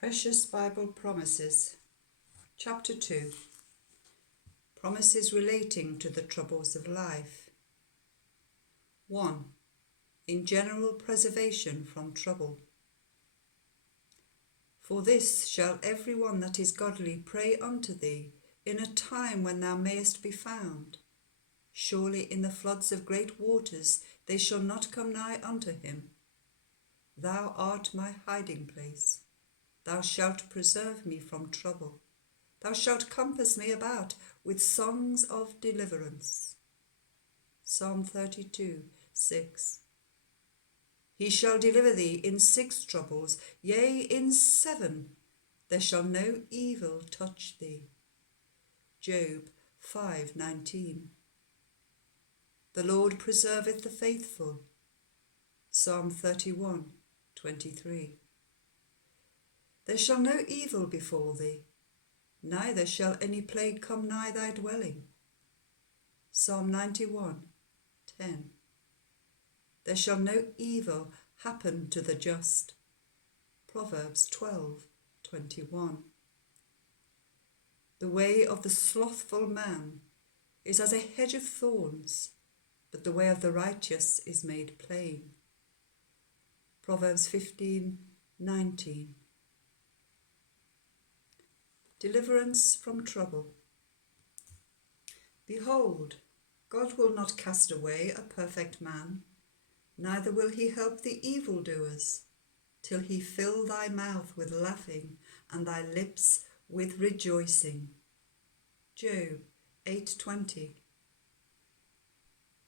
Precious Bible Promises, Chapter 2, Promises relating to the troubles of life. 1. In general preservation from trouble. For this shall every one that is godly pray unto thee in a time when thou mayest be found. Surely in the floods of great waters they shall not come nigh unto him. Thou art my hiding place. Thou shalt preserve me from trouble. Thou shalt compass me about with songs of deliverance. Psalm 32, 6. He shall deliver thee in 6 troubles, yea, in 7. There shall no evil touch thee. Job 5:19. The Lord preserveth the faithful. Psalm 31:23. There shall no evil befall thee, neither shall any plague come nigh thy dwelling. Psalm 91:10. There shall no evil happen to the just. Proverbs 12:21. The way of the slothful man is as a hedge of thorns, but the way of the righteous is made plain. Proverbs 15:19. Deliverance from trouble. Behold, God will not cast away a perfect man, neither will he help the evildoers, till he fill thy mouth with laughing and thy lips with rejoicing. Job 8:20.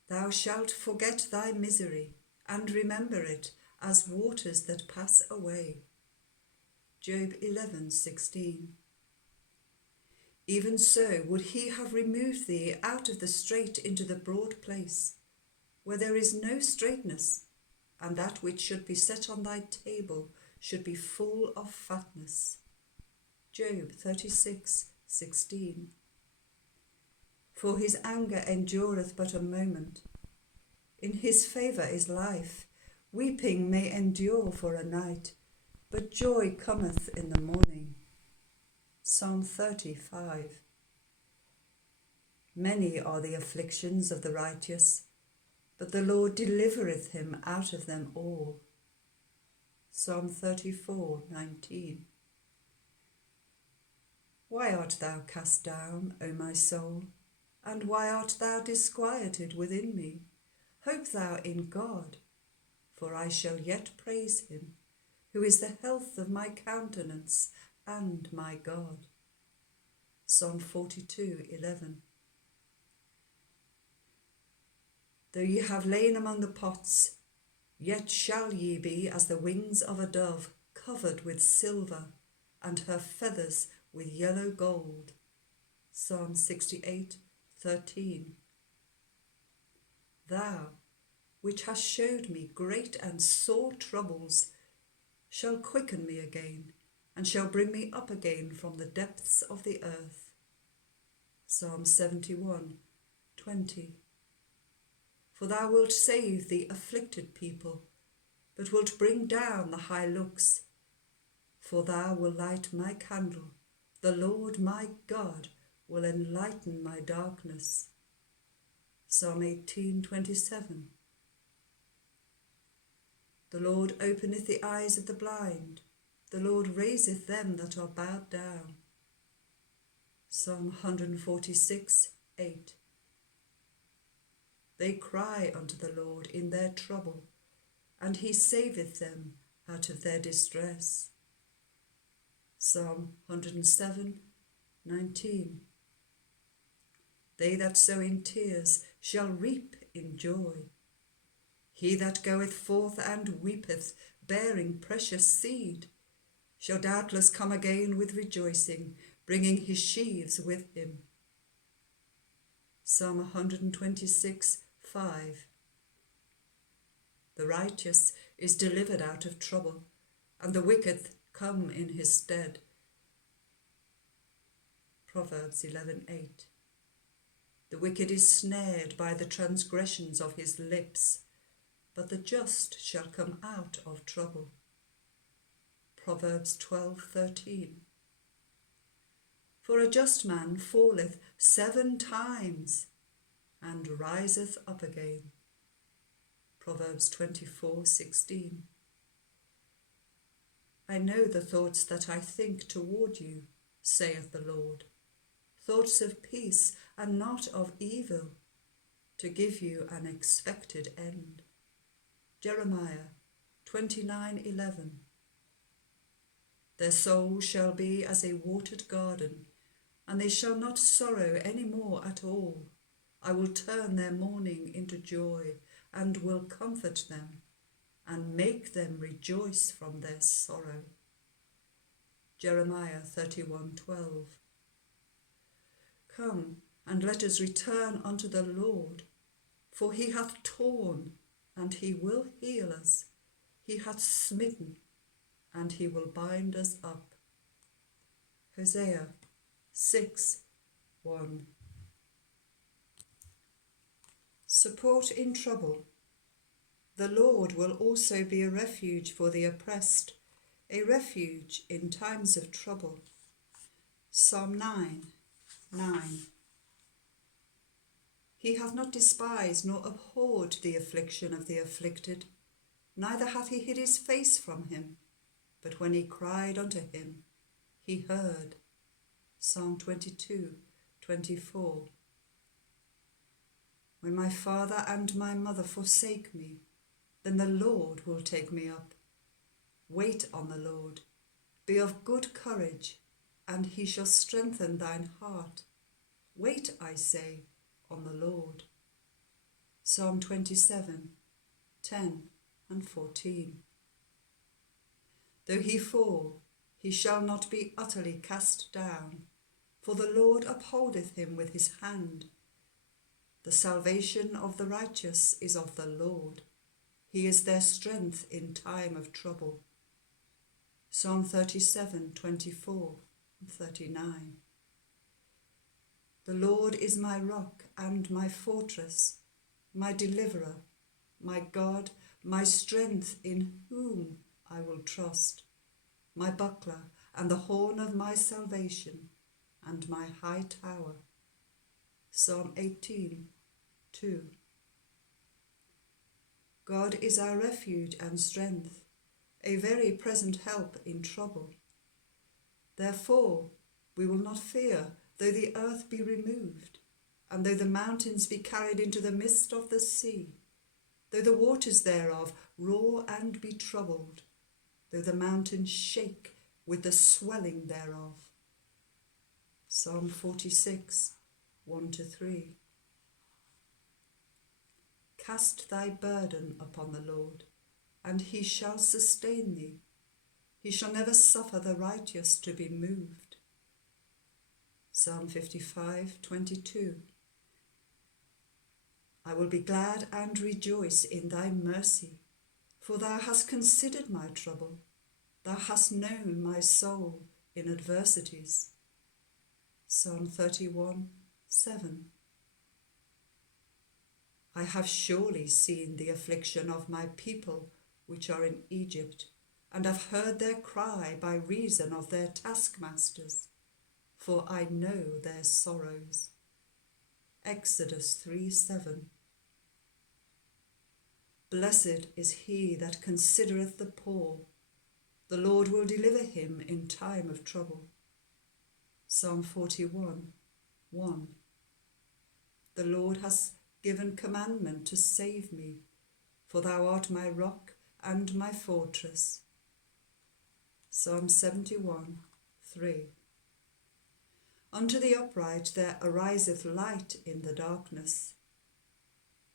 Thou shalt forget thy misery, and remember it as waters that pass away. Job 11:16. Even so would he have removed thee out of the strait into the broad place, where there is no straightness, and that which should be set on thy table should be full of fatness. Job 36:16. For his anger endureth but a moment. In his favour is life. Weeping may endure for a night, but joy cometh in the morning. Psalm 35. Many are the afflictions of the righteous, but the Lord delivereth him out of them all. Psalm 34:19. Why art thou cast down, O my soul? And why art thou disquieted within me? Hope thou in God, for I shall yet praise him, who is the health of my countenance and my God. Psalm 42:11. Though ye have lain among the pots, yet shall ye be as the wings of a dove, covered with silver, and her feathers with yellow gold. Psalm 68:13. Thou, which hast showed me great and sore troubles, shall quicken me again, and shall bring me up again from the depths of the earth. Psalm 71:20. For thou wilt save the afflicted people, but wilt bring down the high looks. For thou wilt light my candle, the Lord my God will enlighten my darkness. Psalm 18:27. The Lord openeth the eyes of the blind, the Lord raiseth them that are bowed down. Psalm 146:8. They cry unto the Lord in their trouble, and he saveth them out of their distress. Psalm 107:19. They that sow in tears shall reap in joy. He that goeth forth and weepeth, bearing precious seed, shall doubtless come again with rejoicing, bringing his sheaves with him. Psalm 126:5. The righteous is delivered out of trouble, and the wicked come in his stead. Proverbs 11:8. The wicked is snared by the transgressions of his lips, but the just shall come out of trouble. Proverbs 12:13. For a just man falleth 7 times and riseth up again. Proverbs 24:16. I know the thoughts that I think toward you, saith the Lord, thoughts of peace and not of evil, to give you an expected end. Jeremiah 29:11. Their soul shall be as a watered garden, and they shall not sorrow any more at all. I will turn their mourning into joy, and will comfort them, and make them rejoice from their sorrow. Jeremiah 31:12. Come, and let us return unto the Lord, for he hath torn, and he will heal us. He hath smitten, and he will bind us up. Hosea 6:1. Support in trouble. The Lord will also be a refuge for the oppressed, a refuge in times of trouble. Psalm 9:9. He hath not despised nor abhorred the affliction of the afflicted, neither hath he hid his face from him. But when he cried unto him, he heard. Psalm 22:24. When my father and my mother forsake me, then the Lord will take me up. Wait on the Lord. Be of good courage, and he shall strengthen thine heart. Wait, I say, on the Lord. Psalm 27:10 and 14. Though he fall, he shall not be utterly cast down, for the Lord upholdeth him with his hand. The salvation of the righteous is of the Lord. He is their strength in time of trouble. Psalm 37:24 and 39. The Lord is my rock and my fortress, my deliverer, my God, my strength, in whom I will trust, my buckler and the horn of my salvation, and my high tower. Psalm 18:2. God is our refuge and strength, a very present help in trouble. Therefore we will not fear, though the earth be removed, and though the mountains be carried into the midst of the sea, though the waters thereof roar and be troubled, though the mountains shake with the swelling thereof. Psalm 46:1-3. Cast thy burden upon the Lord, and he shall sustain thee. He shall never suffer the righteous to be moved. Psalm 55:22. I will be glad and rejoice in thy mercy, for thou hast considered my trouble. Thou hast known my soul in adversities. Psalm 31:7. I have surely seen the affliction of my people which are in Egypt, and have heard their cry by reason of their taskmasters, for I know their sorrows. Exodus 3:7. Blessed is he that considereth the poor. The Lord will deliver him in time of trouble. Psalm 41:1. The Lord has given commandment to save me, for thou art my rock and my fortress. Psalm 71:3. Unto the upright there ariseth light in the darkness.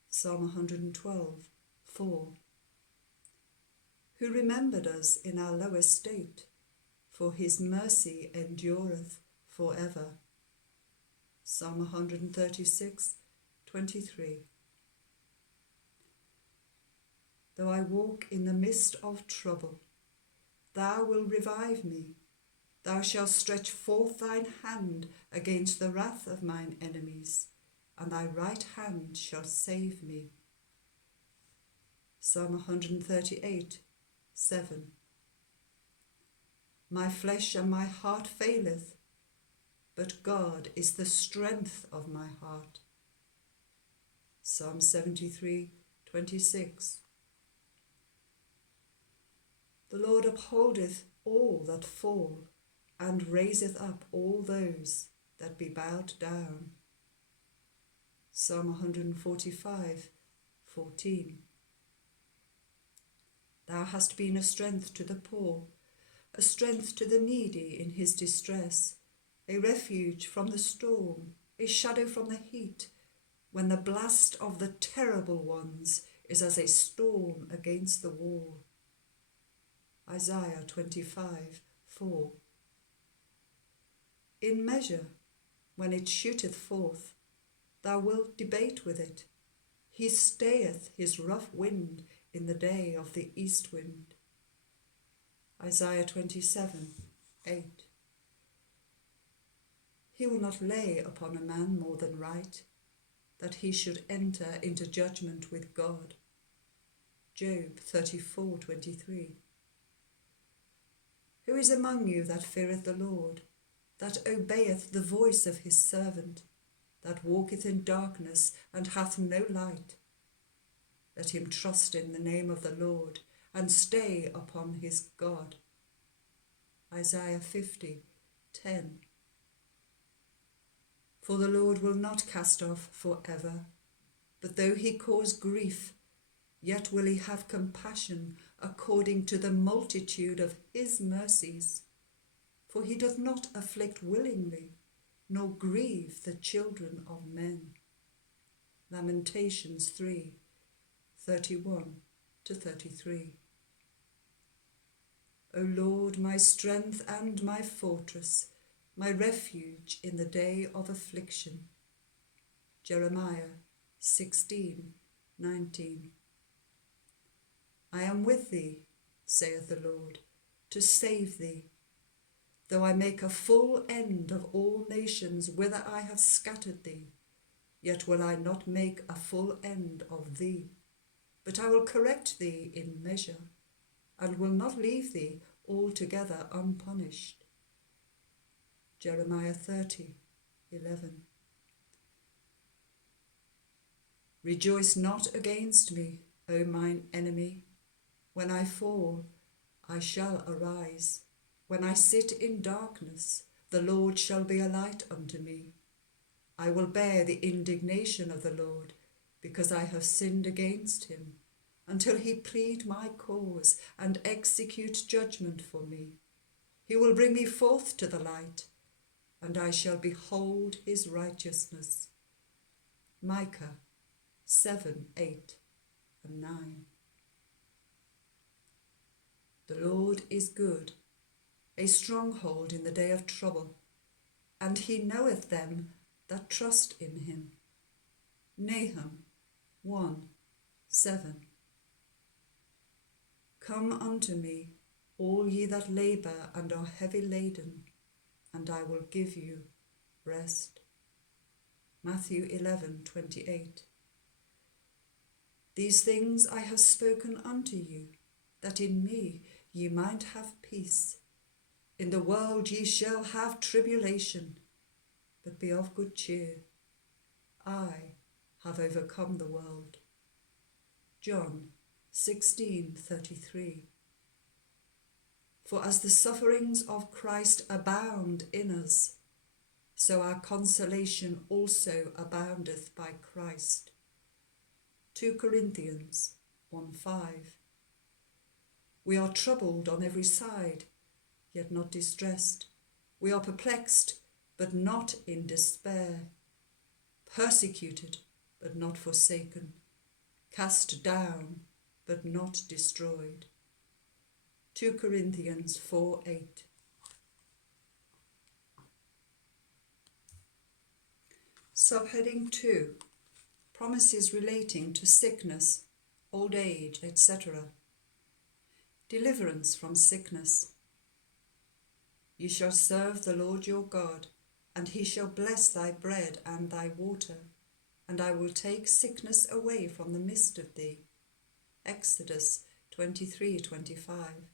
Psalm 112:4. Who remembered us in our low estate, for his mercy endureth for ever. Psalm 136:23. Though I walk in the midst of trouble, thou wilt revive me. Thou shalt stretch forth thine hand against the wrath of mine enemies, and thy right hand shall save me. Psalm 138:7. My flesh and my heart faileth, but God is the strength of my heart. Psalm 73:26. The Lord upholdeth all that fall, and raiseth up all those that be bowed down. Psalm 145:14. Thou hast been a strength to the poor, a strength to the needy in his distress, a refuge from the storm, a shadow from the heat, when the blast of the terrible ones is as a storm against the wall. Isaiah 25:4. In measure, when it shooteth forth, thou wilt debate with it. He stayeth his rough wind in the day of the east wind. Isaiah 27:8. He will not lay upon a man more than right, that he should enter into judgment with God. Job 34:23. Who is among you that feareth the Lord, that obeyeth the voice of his servant, that walketh in darkness and hath no light? Let him trust in the name of the Lord, and stay upon his God. Isaiah 50:10. For the Lord will not cast off forever, but though he cause grief, yet will he have compassion according to the multitude of his mercies. For he doth not afflict willingly, nor grieve the children of men. Lamentations 3:31-33. O Lord, my strength and my fortress, my refuge in the day of affliction. Jeremiah 16:19. I am with thee, saith the Lord, to save thee. Though I make a full end of all nations whither I have scattered thee, yet will I not make a full end of thee, but I will correct thee in measure, and will not leave thee altogether unpunished. Jeremiah 30:11. Rejoice not against me, O mine enemy. When I fall, I shall arise. When I sit in darkness, the Lord shall be a light unto me. I will bear the indignation of the Lord, because I have sinned against him, until he plead my cause and execute judgment for me. He will bring me forth to the light, and I shall behold his righteousness. Micah 7:8-9. The Lord is good, a stronghold in the day of trouble, and he knoweth them that trust in him. Nahum 1:7. Come unto me, all ye that labour and are heavy laden, and I will give you rest. Matthew 11:28. These things I have spoken unto you, that in me ye might have peace. In the world ye shall have tribulation, but be of good cheer. I have overcome the world. John 16:33. For as the sufferings of Christ abound in us, so our consolation also aboundeth by Christ. 2 Corinthians 1:5. We are troubled on every side, yet not distressed. We are perplexed, but not in despair. Persecuted, but not forsaken. Cast down, but not destroyed. 2 Corinthians 4:8. Subheading 2. Promises relating to sickness, old age, etc. Deliverance from sickness. You shall serve the Lord your God, and he shall bless thy bread and thy water, and I will take sickness away from the midst of thee. Exodus 23:25.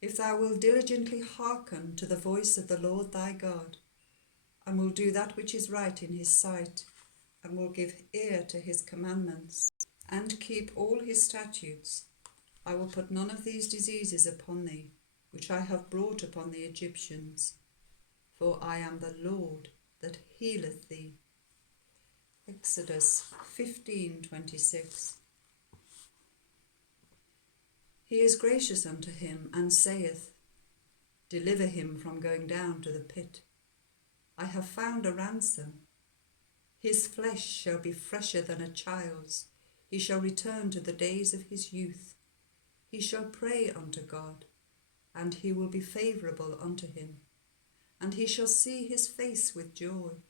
if thou wilt diligently hearken to the voice of the Lord thy God, and will do that which is right in his sight, and will give ear to his commandments, and keep all his statutes, I will put none of these diseases upon thee, which I have brought upon the Egyptians, for I am the Lord that healeth thee. Exodus 15:26. He is gracious unto him, and saith, Deliver him from going down to the pit. I have found a ransom. His flesh shall be fresher than a child's. He shall return to the days of his youth. He shall pray unto God, and he will be favourable unto him. And he shall see his face with joy.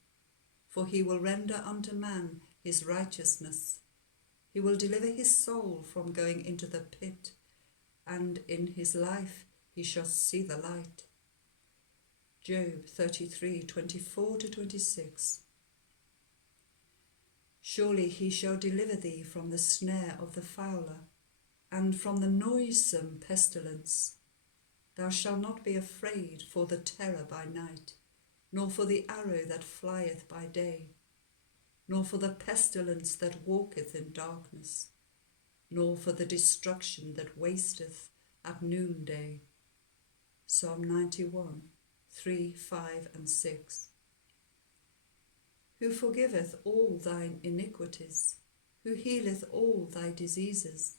For he will render unto man his righteousness. He will deliver his soul from going into the pit, and in his life he shall see the light. Job 33:24-26. Surely he shall deliver thee from the snare of the fowler, and from the noisome pestilence. Thou shalt not be afraid for the terror by night, nor for the arrow that flieth by day, nor for the pestilence that walketh in darkness, nor for the destruction that wasteth at noonday. Psalm 91:3, 5, and 6. Who forgiveth all thine iniquities, who healeth all thy diseases.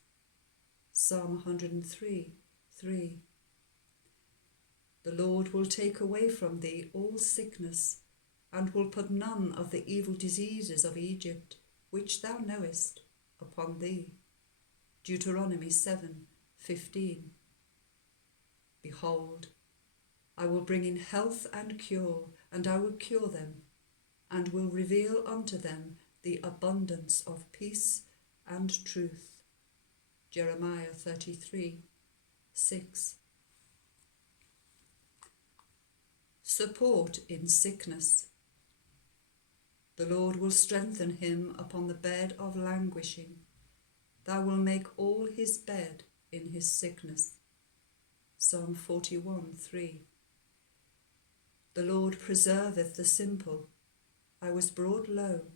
Psalm 103:3. The Lord will take away from thee all sickness, and will put none of the evil diseases of Egypt, which thou knowest, upon thee. Deuteronomy 7:15. Behold, I will bring in health and cure, and I will cure them, and will reveal unto them the abundance of peace and truth. Jeremiah 33:6. Support in sickness. The Lord will strengthen him upon the bed of languishing. Thou wilt make all his bed in his sickness. Psalm 41:3. The Lord preserveth the simple. I was brought low,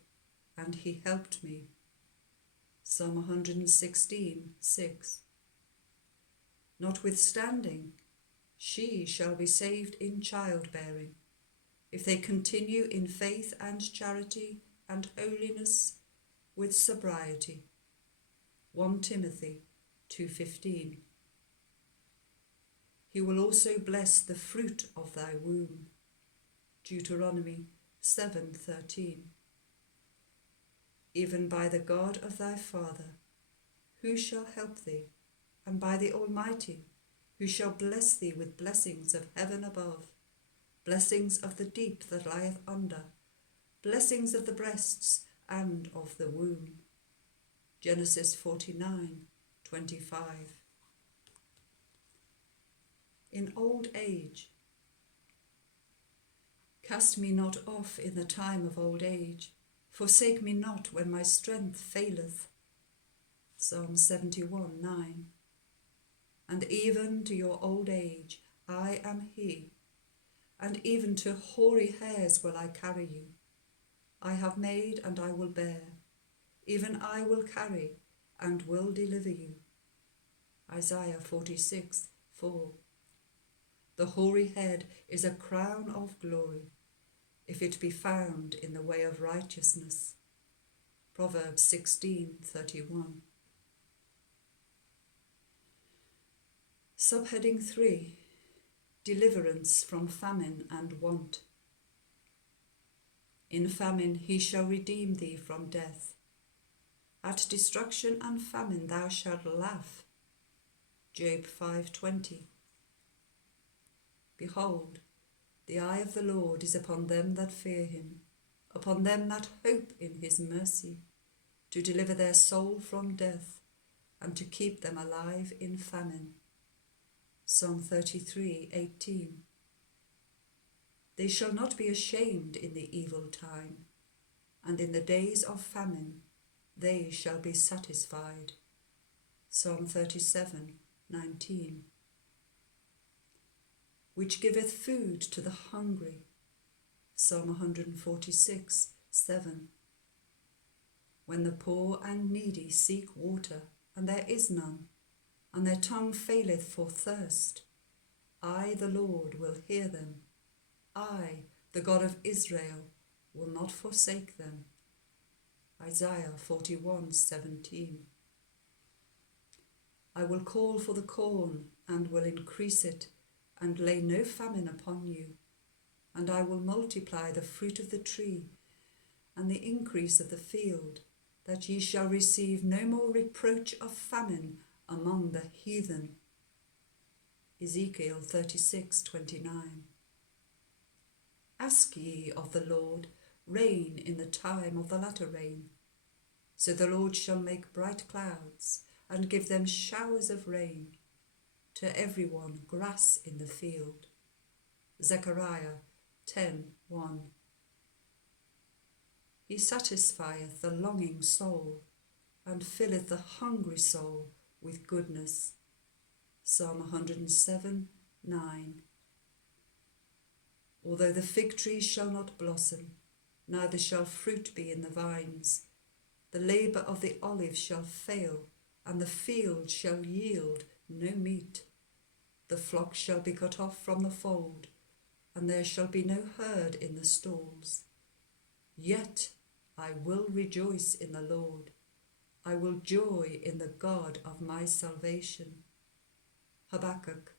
and he helped me. Psalm 116:6. Notwithstanding, she shall be saved in childbearing, if they continue in faith and charity and holiness with sobriety. 1 Timothy 2:15. He will also bless the fruit of thy womb. Deuteronomy 7:13. Even by the God of thy father, who shall help thee, and by the Almighty, who shall bless thee with blessings of heaven above, blessings of the deep that lieth under, blessings of the breasts and of the womb. Genesis 49:25. In old age. Cast me not off in the time of old age. Forsake me not when my strength faileth. Psalm 71:9. And even to your old age I am he, and even to hoary hairs will I carry you. I have made and I will bear, even I will carry and will deliver you. Isaiah 46:4. The hoary head is a crown of glory, if it be found in the way of righteousness. Proverbs 16:31. Subheading 3. Deliverance from famine and want. In famine he shall redeem thee from death. At destruction and famine thou shalt laugh. Job 5:20. Behold, the eye of the Lord is upon them that fear him, upon them that hope in his mercy, to deliver their soul from death, and to keep them alive in famine. Psalm 33:18. They shall not be ashamed in the evil time, and in the days of famine they shall be satisfied. Psalm 37:19. which giveth food to the hungry. Psalm 146, 7. When the poor and needy seek water, and there is none, and their tongue faileth for thirst, I, the Lord, will hear them. I, the God of Israel, will not forsake them. Isaiah 41:17. I will call for the corn, and will increase it, and lay no famine upon you. And I will multiply the fruit of the tree, and the increase of the field, that ye shall receive no more reproach of famine among the heathen. Ezekiel 36:29. Ask ye of the Lord rain in the time of the latter rain. So the Lord shall make bright clouds, and give them showers of rain, to every one grass in the field. Zechariah 10:1. He satisfieth the longing soul, and filleth the hungry soul with goodness. Psalm 107:9. Although the fig tree shall not blossom, neither shall fruit be in the vines, the labour of the olive shall fail, and the field shall yield no meat. The flock shall be cut off from the fold, and there shall be no herd in the stalls. Yet I will rejoice in the Lord. I will joy in the God of my salvation. Habakkuk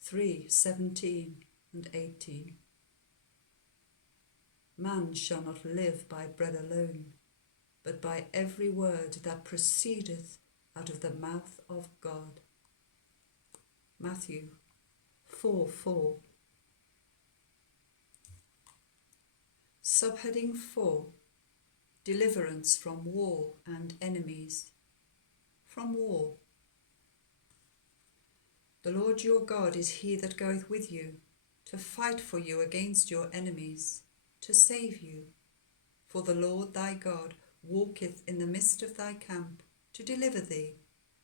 3:17 and 18. Man shall not live by bread alone, but by every word that proceedeth out of the mouth of God. Matthew 4:4. Subheading 4. Deliverance from war and enemies. From war. The Lord your God is he that goeth with you, to fight for you against your enemies, to save you. For the Lord thy God walketh in the midst of thy camp, to deliver thee,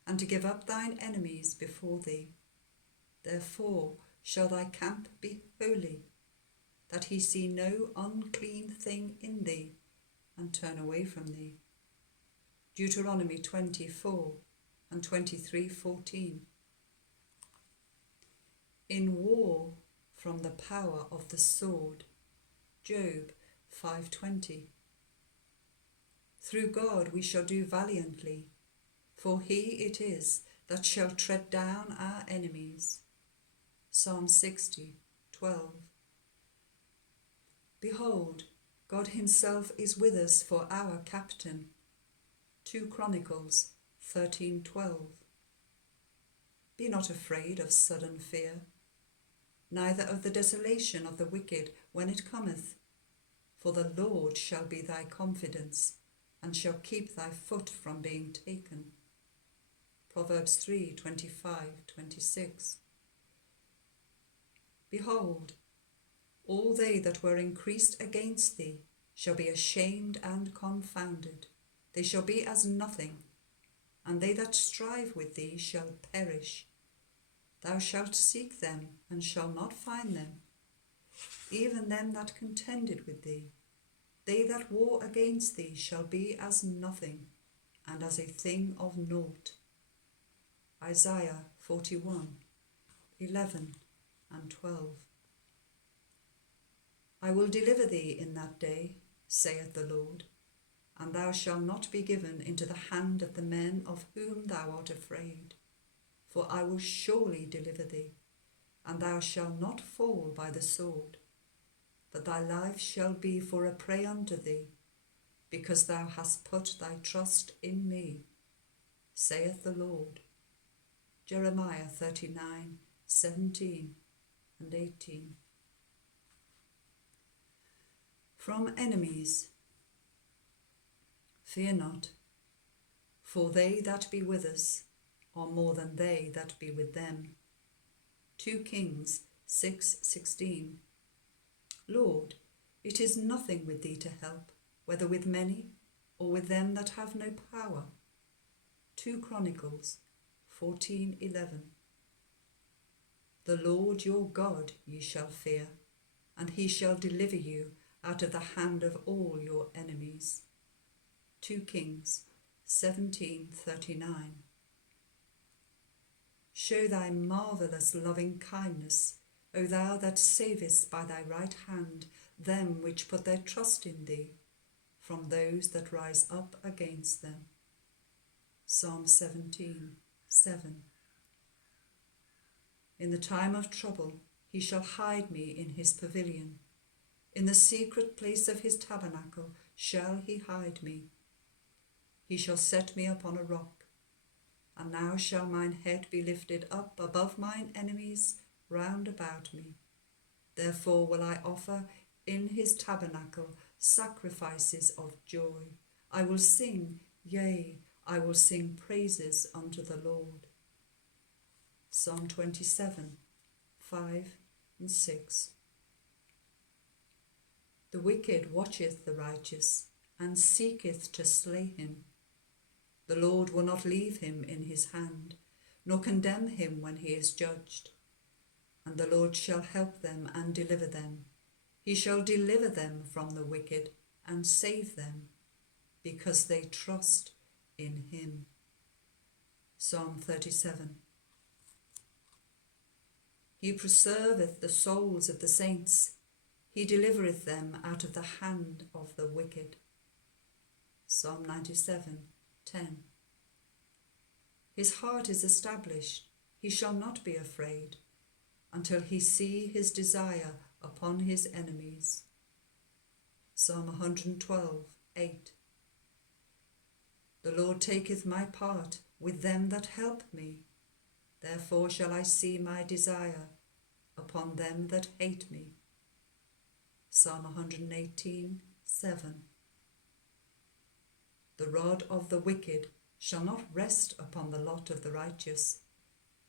and to give up thine enemies before thee. Therefore shall thy camp be holy, that he see no unclean thing in thee, and turn away from thee. Deuteronomy 24 and 23:14. In war from the power of the sword. Job 5:20. Through God we shall do valiantly, for he it is that shall tread down our enemies. Psalm 60:12. Behold, God himself is with us for our captain. 2 Chronicles 13:12. Be not afraid of sudden fear, neither of the desolation of the wicked when it cometh, for the Lord shall be thy confidence, and shall keep thy foot from being taken. Proverbs 3:25-26. Behold, all they that were increased against thee shall be ashamed and confounded. They shall be as nothing, and they that strive with thee shall perish. Thou shalt seek them, and shalt not find them, even them that contended with thee. They that war against thee shall be as nothing, and as a thing of naught. Isaiah 41:11 and 12. I will deliver thee in that day, saith the Lord, and thou shalt not be given into the hand of the men of whom thou art afraid. For I will surely deliver thee, and thou shalt not fall by the sword, but thy life shall be for a prey unto thee, because thou hast put thy trust in me, saith the Lord. Jeremiah 39:17 and 18. From enemies. Fear not, for they that be with us are more than they that be with them. 2 Kings 6:16. Lord, it is nothing with thee to help, whether with many or with them that have no power. 2 Chronicles 14:11. The Lord your God ye shall fear, and he shall deliver you out of the hand of all your enemies. 2 Kings 17:39. Show thy marvellous loving kindness, O thou that savest by thy right hand them which put their trust in thee, from those that rise up against them. Psalm 17:7. In the time of trouble he shall hide me in his pavilion. In the secret place of his tabernacle shall he hide me. He shall set me upon a rock. And now shall mine head be lifted up above mine enemies round about me. Therefore will I offer in his tabernacle sacrifices of joy. I will sing, yea, I will sing praises unto the Lord. Psalm 27:5-6. The wicked watcheth the righteous, and seeketh to slay him. The Lord will not leave him in his hand, nor condemn him when he is judged. And the Lord shall help them and deliver them. He shall deliver them from the wicked and save them, because they trust in him. Psalm 37. He preserveth the souls of the saints. He delivereth them out of the hand of the wicked. Psalm 97:10. His heart is established. He shall not be afraid, until he see his desire upon his enemies. Psalm 112:8. The Lord taketh my part with them that help me. Therefore shall I see my desire upon them that hate me. Psalm 118:7. The rod of the wicked shall not rest upon the lot of the righteous,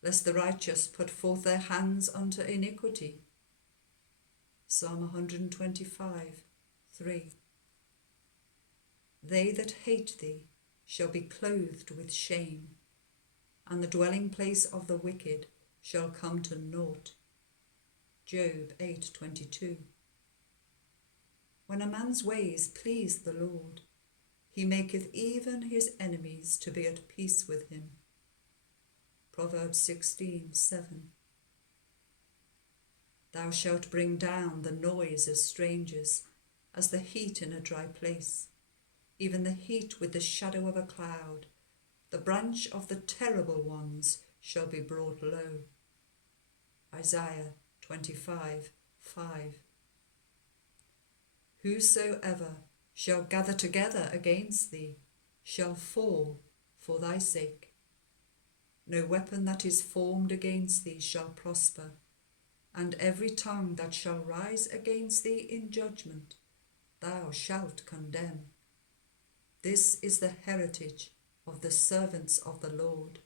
lest the righteous put forth their hands unto iniquity. Psalm 125:3. They that hate thee shall be clothed with shame, and the dwelling place of the wicked shall come to naught. Job 8:22. When a man's ways please the Lord, he maketh even his enemies to be at peace with him. Proverbs 16:7. Thou shalt bring down the noise of strangers, as the heat in a dry place, even the heat with the shadow of a cloud. The branch of the terrible ones shall be brought low. Isaiah 25:5. Whosoever shall gather together against thee shall fall for thy sake. No weapon that is formed against thee shall prosper, and every tongue that shall rise against thee in judgment thou shalt condemn. This is the heritage of the servants of the Lord,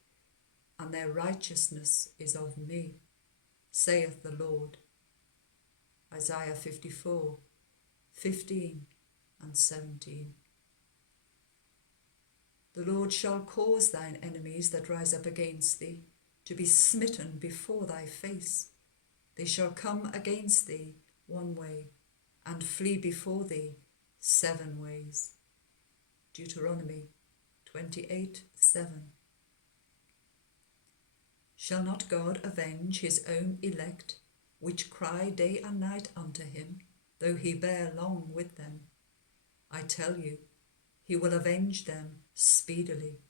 and their righteousness is of me, saith the Lord. Isaiah 54:15-17. The Lord shall cause thine enemies that rise up against thee to be smitten before thy face. They shall come against thee one way, and flee before thee 7 ways. Deuteronomy 28:7. Shall not God avenge his own elect, which cry day and night unto him, though he bear long with them? I tell you, he will avenge them speedily.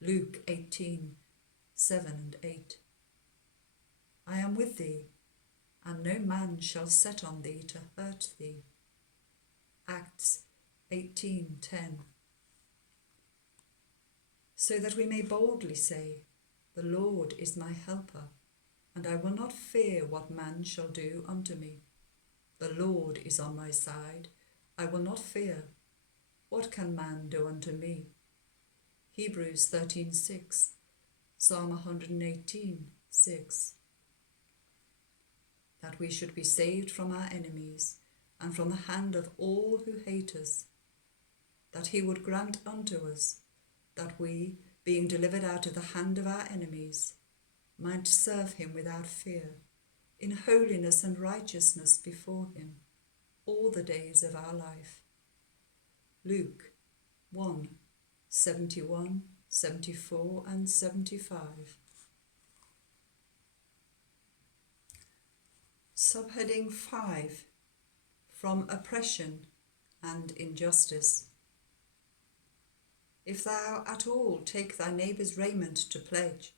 Luke 18:7-8. I am with thee, and no man shall set on thee to hurt thee. Acts 18:10. So that we may boldly say, the Lord is my helper, and I will not fear what man shall do unto me. The Lord is on my side, I will not fear. What can man do unto me? Hebrews 13:6, Psalm 118:6. That we should be saved from our enemies, and from the hand of all who hate us, that he would grant unto us, that we, being delivered out of the hand of our enemies, might serve him without fear, in holiness and righteousness before him, all the days of our life. Luke 1, 71, 74 and 75. Subheading 5, From Oppression and Injustice. If thou at all take thy neighbour's raiment to pledge,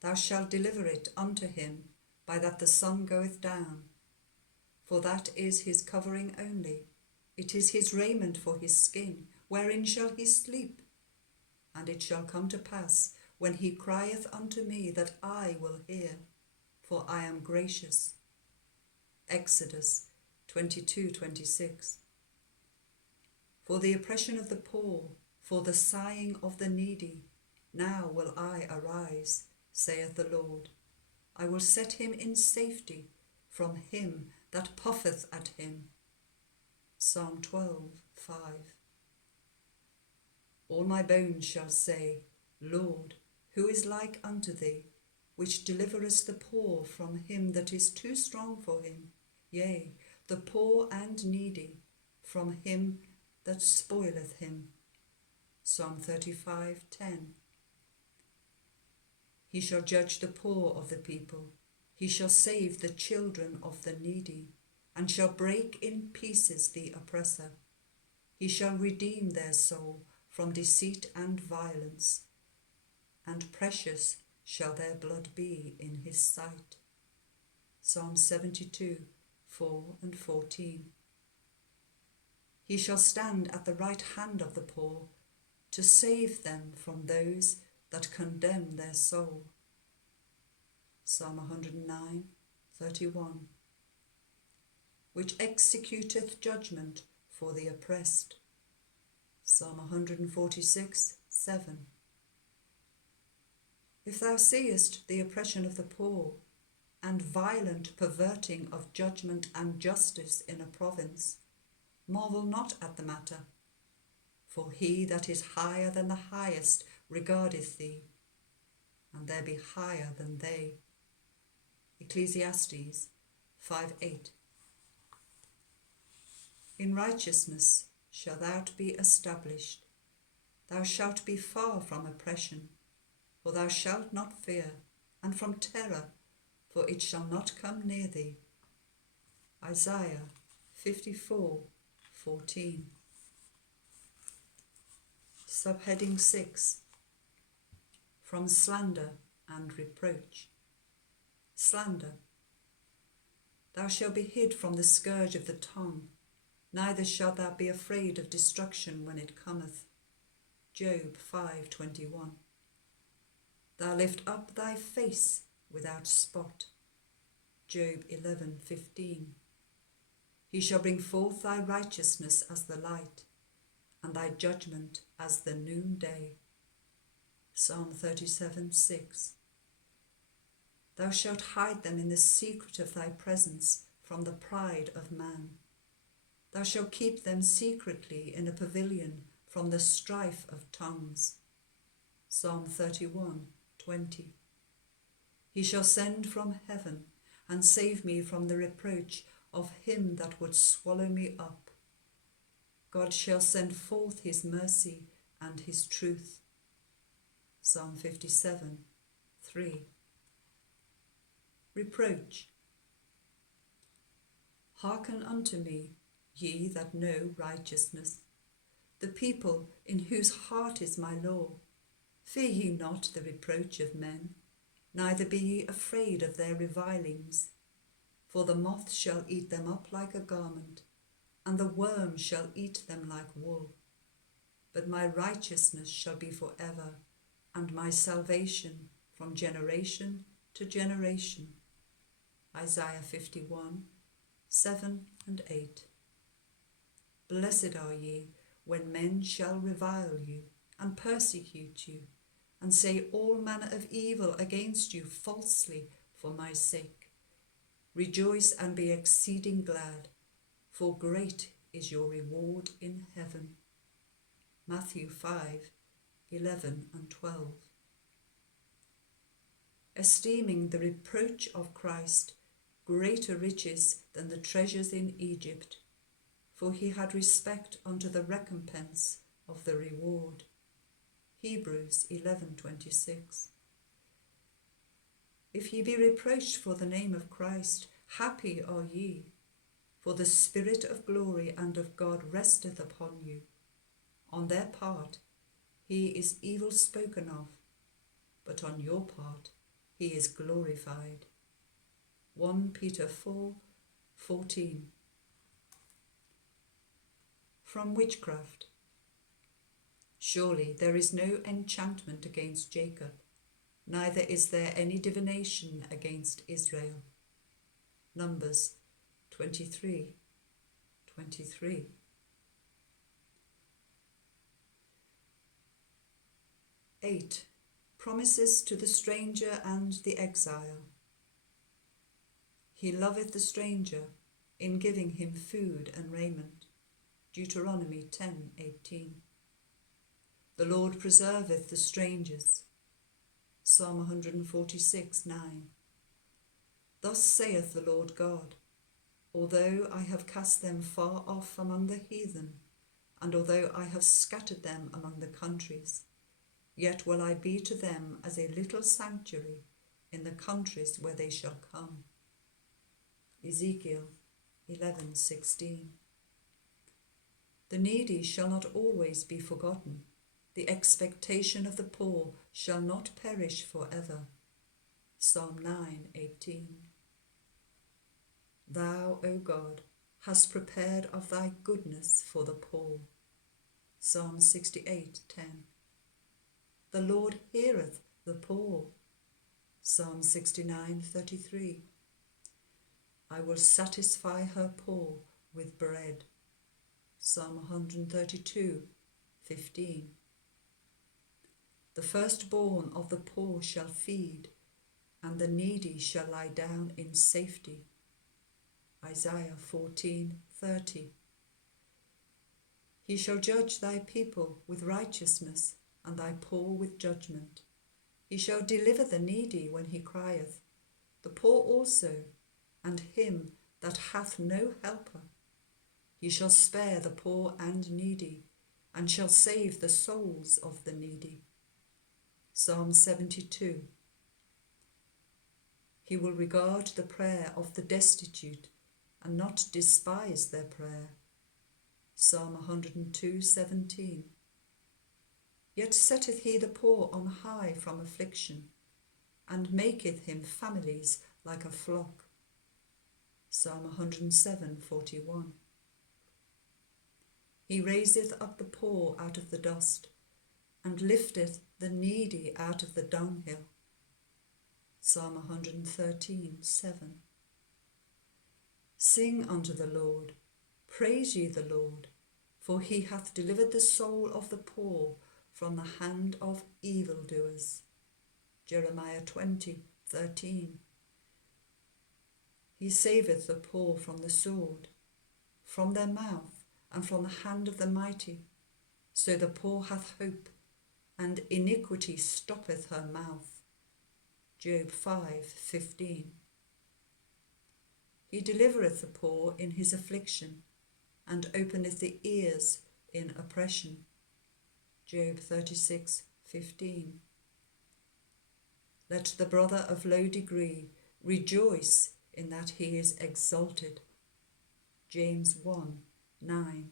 thou shalt deliver it unto him by that the sun goeth down. For that is his covering only, it is his raiment for his skin, wherein shall he sleep? And it shall come to pass, when he crieth unto me, that I will hear, for I am gracious. Exodus 22:26. For the oppression of the poor, for the sighing of the needy, now will I arise, saith the Lord. I will set him in safety from him that puffeth at him. Psalm 12:5. All my bones shall say, Lord, who is like unto thee, which deliverest the poor from him that is too strong for him, yea, the poor and needy from him that spoileth him. Psalm 35:10. He shall judge the poor of the people, he shall save the children of the needy, and shall break in pieces the oppressor. He shall redeem their soul from deceit and violence, and precious shall their blood be in his sight. Psalm 72:4 and 14. He shall stand at the right hand of the poor, to save them from those that condemn their soul. Psalm 109:31. Which executeth judgment for the oppressed. Psalm 146:7. If thou seest the oppression of the poor, and violent perverting of judgment and justice in a province, marvel not at the matter, for he that is higher than the highest regardeth thee, and there be higher than they. Ecclesiastes 5:8. In righteousness shalt thou be established. Thou shalt be far from oppression, for thou shalt not fear, and from terror, for it shall not come near thee. Isaiah 54:14. Subheading 6, From Slander and Reproach. Slander. Thou shalt be hid from the scourge of the tongue, neither shalt thou be afraid of destruction when it cometh. Job 5:21. Thou lift up thy face without spot. Job 11:15. He shall bring forth thy righteousness as the light, and thy judgment as the noonday. Psalm 37:6. Thou shalt hide them in the secret of thy presence from the pride of man. Thou shalt keep them secretly in a pavilion from the strife of tongues. Psalm 31:20. He shall send from heaven and save me from the reproach of him that would swallow me up. God shall send forth his mercy and his truth. Psalm 57:3. Reproach. Hearken unto me, ye that know righteousness, the people in whose heart is my law. Fear ye not the reproach of men, neither be ye afraid of their revilings. For the moth shall eat them up like a garment, and the worm shall eat them like wool. But my righteousness shall be for ever, and my salvation from generation to generation. Isaiah 51:7 and 8. Blessed are ye when men shall revile you, and persecute you, and say all manner of evil against you falsely for my sake. Rejoice and be exceeding glad, for great is your reward in heaven. Matthew 5:11 and 12. esteeming the reproach of Christ greater riches than the treasures in Egypt, for he had respect unto the recompense of the reward. Hebrews 11:26. If ye be reproached for the name of Christ, happy are ye, for the Spirit of glory and of God resteth upon you. On their part he is evil spoken of, but on your part he is glorified. 1 Peter 4:14. From witchcraft. Surely there is no enchantment against Jacob, neither is there any divination against Israel. Numbers 23:23. 8. Promises to the stranger and the exile. He loveth the stranger in giving him food and raiment. Deuteronomy 10:18. The Lord preserveth the strangers. Psalm 146:9. Thus saith the Lord God, although I have cast them far off among the heathen, and although I have scattered them among the countries, yet will I be to them as a little sanctuary in the countries where they shall come. Ezekiel 11:16. The needy shall not always be forgotten. The expectation of the poor shall not perish forever. Psalm 9:18. Thou, O God, hast prepared of thy goodness for the poor. Psalm 68:10. The Lord heareth the poor. Psalm 69:33. I will satisfy her poor with bread. Psalm 132:15. The firstborn of the poor shall feed, and the needy shall lie down in safety. Isaiah 14:30. He shall judge thy people with righteousness, and thy poor with judgment. He shall deliver the needy when he crieth, the poor also, and him that hath no helper. He shall spare the poor and needy, and shall save the souls of the needy. Psalm 72. He will regard the prayer of the destitute, and not despise their prayer. Psalm 102:17. Yet setteth he the poor on high from affliction, and maketh him families like a flock. Psalm 107:41. He raiseth up the poor out of the dust, and lifteth the needy out of the dunghill. Psalm 113:7. Sing unto the Lord, praise ye the Lord, for he hath delivered the soul of the poor from the hand of evildoers. Jeremiah 20:13. He saveth the poor from the sword, from their mouth, and from the hand of the mighty. So the poor hath hope, and iniquity stoppeth her mouth. Job 5:15. He delivereth the poor in his affliction, and openeth the ears in oppression. Job 36:15. Let the brother of low degree rejoice in that he is exalted. James 1:9.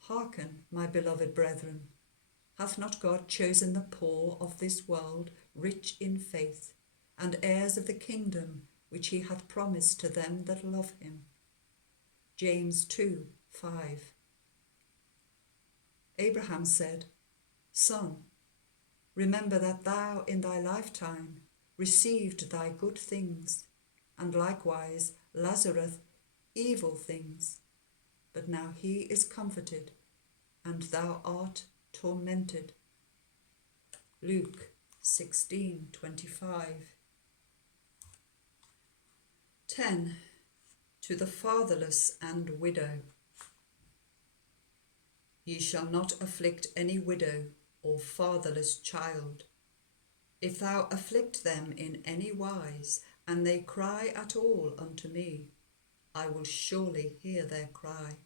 Hearken, my beloved brethren, hath not God chosen the poor of this world rich in faith, and heirs of the kingdom which he hath promised to them that love him? James 2:5. Abraham said, Son, remember that thou in thy lifetime received thy good things, and likewise Lazarus evil things. But now he is comforted, and thou art tormented. Luke 16:25. 10. To the fatherless and widow. Ye shall not afflict any widow or fatherless child. If thou afflict them in any wise, and they cry at all unto me, I will surely hear their cry,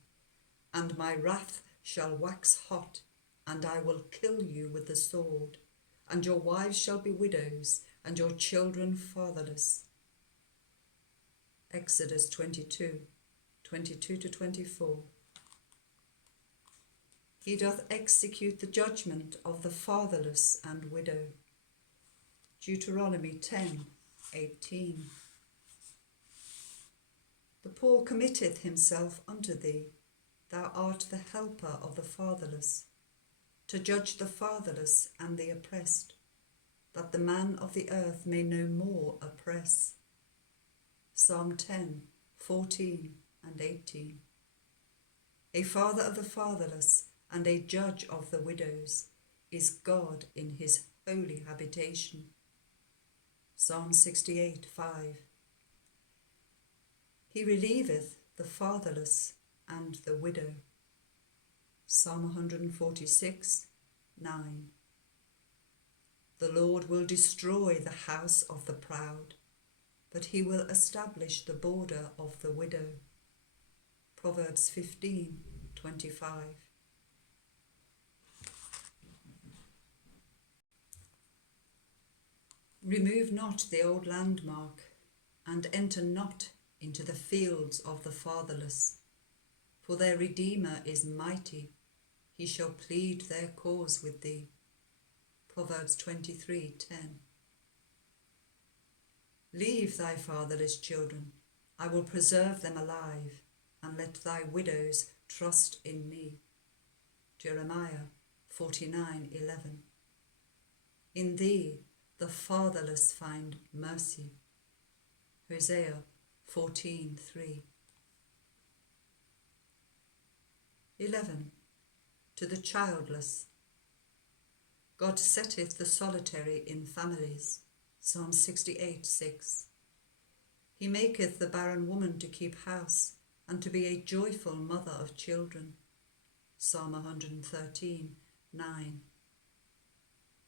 and my wrath shall wax hot, and I will kill you with the sword, and your wives shall be widows, and your children fatherless. Exodus 22:22 to 24. He doth execute the judgment of the fatherless and widow. Deuteronomy 10:18. The poor committeth himself unto thee. Thou art the helper of the fatherless, to judge the fatherless and the oppressed, that the man of the earth may no more oppress. Psalm 10:14 and 18. A father of the fatherless and a judge of the widows is God in his holy habitation. Psalm 68:5. He relieveth the fatherless and the widow. Psalm 146:9. The Lord will destroy the house of the proud, but he will establish the border of the widow. Proverbs 15:25. Remove not the old landmark, and enter not into the fields of the fatherless, for their Redeemer is mighty, he shall plead their cause with thee. Proverbs 23:10. Leave thy fatherless children, I will preserve them alive, and let thy widows trust in me. Jeremiah 49:11. In thee the fatherless find mercy. Hosea 14:3. 11. To the childless. God setteth the solitary in families. Psalm 68:6. He maketh the barren woman to keep house, and to be a joyful mother of children. Psalm 113:9.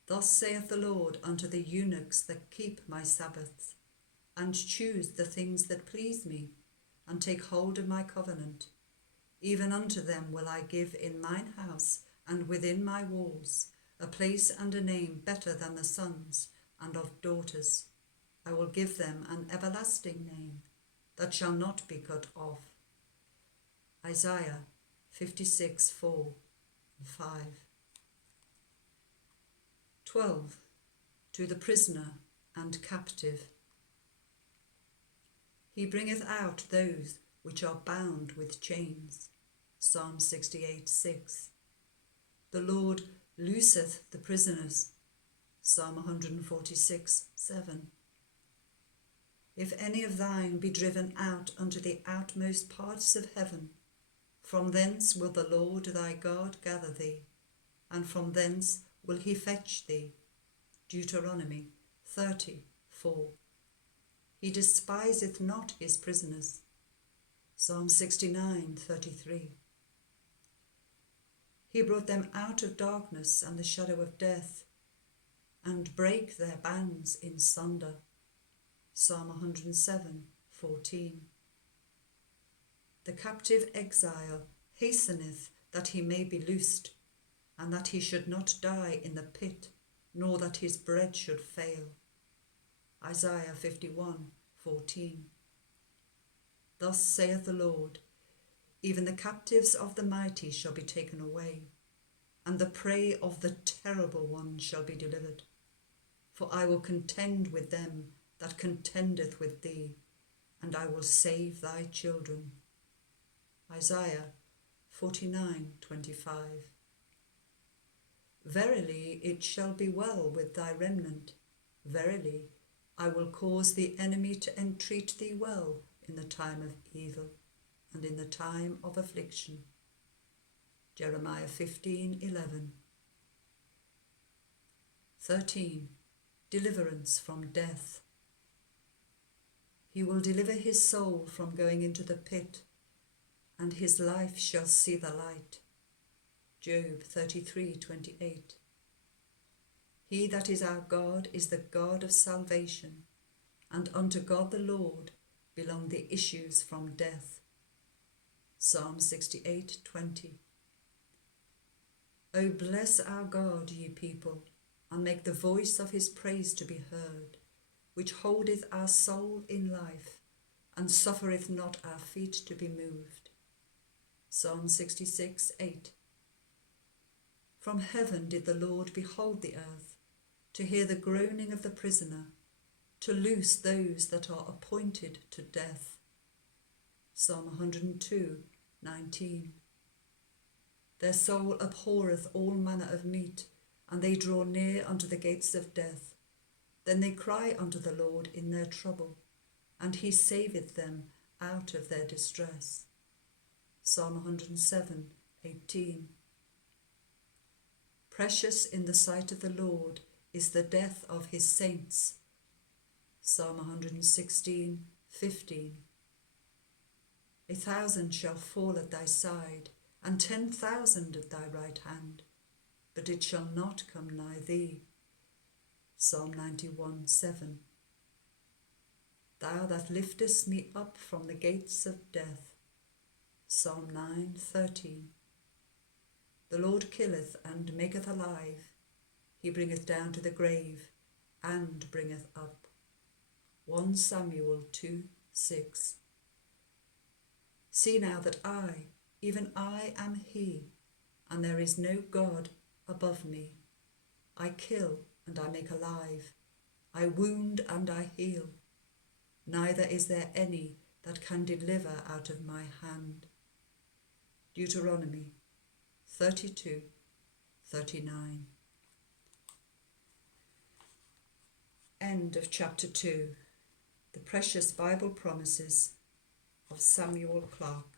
Thus saith the Lord unto the eunuchs that keep my Sabbaths, and choose the things that please me, and take hold of my covenant. Even unto them will I give in mine house and within my walls a place and a name better than the sons and of daughters. I will give them an everlasting name that shall not be cut off. Isaiah 56:4-5. 12. To the prisoner and captive. He bringeth out those which are bound with chains. Psalm 68:6. The Lord looseth the prisoners. Psalm 146:7. If any of thine be driven out unto the outmost parts of heaven, from thence will the Lord thy God gather thee, and from thence will he fetch thee. Deuteronomy 30:4. He despiseth not his prisoners. Psalm 69:33. He brought them out of darkness and the shadow of death, and brake their bands in sunder. Psalm 107:14. The captive exile hasteneth that he may be loosed, and that he should not die in the pit, nor that his bread should fail. Isaiah 51:14. Thus saith the Lord, even the captives of the mighty shall be taken away, and the prey of the terrible one shall be delivered. For I will contend with them that contendeth with thee, and I will save thy children. Isaiah 49:25. Verily it shall be well with thy remnant. Verily I will cause the enemy to entreat thee well in the time of evil, and in the time of affliction. Jeremiah 15:11. 13. Deliverance from death. He will deliver his soul from going into the pit, and his life shall see the light. Job 33:28. He that is our God is the God of salvation, and unto God the Lord belong the issues from death. Psalm 68:20. O bless our God, ye people, and make the voice of his praise to be heard, which holdeth our soul in life, and suffereth not our feet to be moved. Psalm 66:8. From heaven did the Lord behold the earth, to hear the groaning of the prisoner, to loose those that are appointed to death. Psalm 102:19. Their soul abhorreth all manner of meat, and they draw near unto the gates of death. Then they cry unto the Lord in their trouble, and he saveth them out of their distress. Psalm 107:18. Precious in the sight of the Lord is the death of his saints. Psalm 116:15. 1,000 shall fall at thy side, and 10,000 at thy right hand, but it shall not come nigh thee. Psalm 91:7. Thou that liftest me up from the gates of death. Psalm 9:13. The Lord killeth and maketh alive. He bringeth down to the grave and bringeth up. 1 Samuel 2:6. See now that I, even I, am he, and there is no God above me. I kill and I make alive. I wound and I heal. Neither is there any that can deliver out of my hand. Deuteronomy 32:39. End of chapter 2. The precious Bible promises of Samuel Clarke.